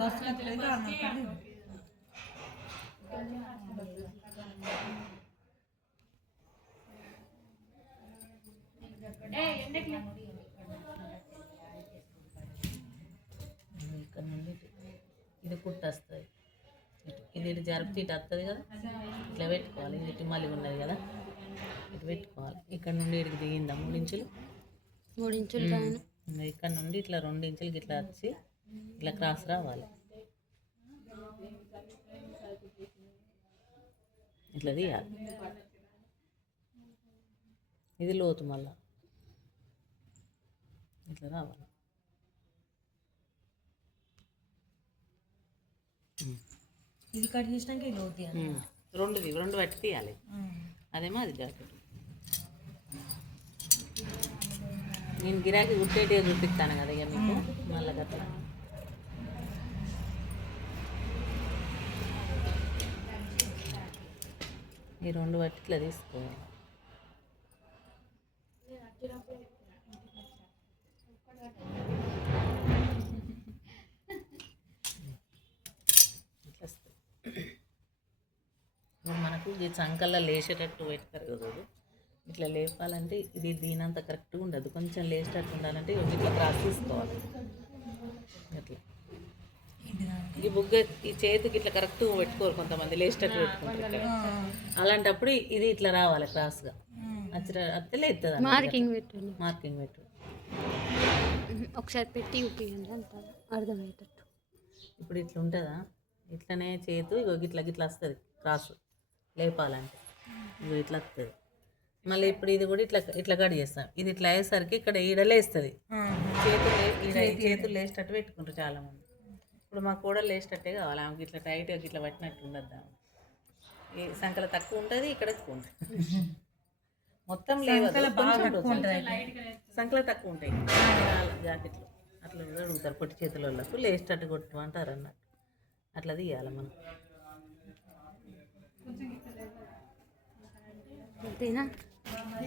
Bus కట్టలేదు ఇక్కడ నుండి ఇది కుట్టు వస్తుంది, ఇది ఇటు జరిపి ఇటు వస్తుంది కదా, ఇట్లా పెట్టుకోవాలి. ఇది ఇటు మళ్ళీ ఉన్నది కదా, ఇటు పెట్టుకోవాలి. ఇక్కడ నుండి ఇటుకి దిగిందా 3 ఇంచులు, 3 ఇంచులు పైన. ఇక్కడ నుండి ఇట్లా 2 ఇంచులకి ఇట్లా వచ్చి ఇట్లా క్రాస్ రావాలి. ఇట్లా తీయాలి. ఇది లోతు మళ్ళా ఇట్లా రావాలి. ఇది కట్ చేసినాక ఇది లోతు రెండు పట్టి తీయాలి. అదేమో అది జాకెట్. నేను గిరాకీ గుట్టేటిగా చూపిస్తాను కదా ఇక మీకు మళ్ళీ అట్లా. ఈ 2 పట్టి ఇట్లా తీసుకోవాలి. మనకు ఈ చంకల్లో లేచేటట్టు పెడతారు కదా, ఇట్లా లేపాలంటే ఇది దీనంత కరెక్ట్గా ఉండదు, కొంచెం లేచేటట్టు ఉండాలంటే ఇట్లా క్రాస్ తీసుకోవాలి. ఇట్లా ఈ బుగ్గ ఈ చేతికి ఇట్లా కరెక్ట్గా పెట్టుకోరు కొంతమంది, లేచేటట్టు పెట్టుకుంటారు. అలాంటప్పుడు ఇది ఇట్లా రావాలి క్రాస్గా. అత్తలే ఎత్తుంది మార్కింగ్ పెట్టు. ఒకసారి పెట్టి చూపించండి అంత అర్థమయ్యేటట్టు. ఇప్పుడు ఇట్లా ఉంటుందా, ఇట్లనే చేతు ఇగో గిట్లా వస్తుంది క్రాస్ లేపాలంటే, ఇగో ఇట్లా వస్తుంది. మళ్ళీ ఇప్పుడు ఇది కూడా ఇట్లా కట్ చేస్తాం. ఇది ఇట్లా అయ్యేసరికి ఇక్కడ ఈడలేస్తుంది, చేతులు లేచేటట్టు పెట్టుకుంటారు చాలామంది. ఇప్పుడు మా కూడా లేచేటట్టే కావాలి ఆమెకి, ఇట్లా టైట్గా ఇట్లా పట్టినట్టు ఉండద్దు. ఈ సంఖ్యలో తక్కువ ఉంటుంది, ఇక్కడ ఎక్కువ ఉంటుంది. మొత్తం లేదు సంఖ్యలో తక్కువ ఉంటాయి జాకెట్లు. అట్లా అడుగుతారు పొట్టి చేతుల వాళ్ళకు, లేచేటట్టు కొట్టమంటారు అన్నట్టు. అట్లా తీయాలి మనం. అంతేనా?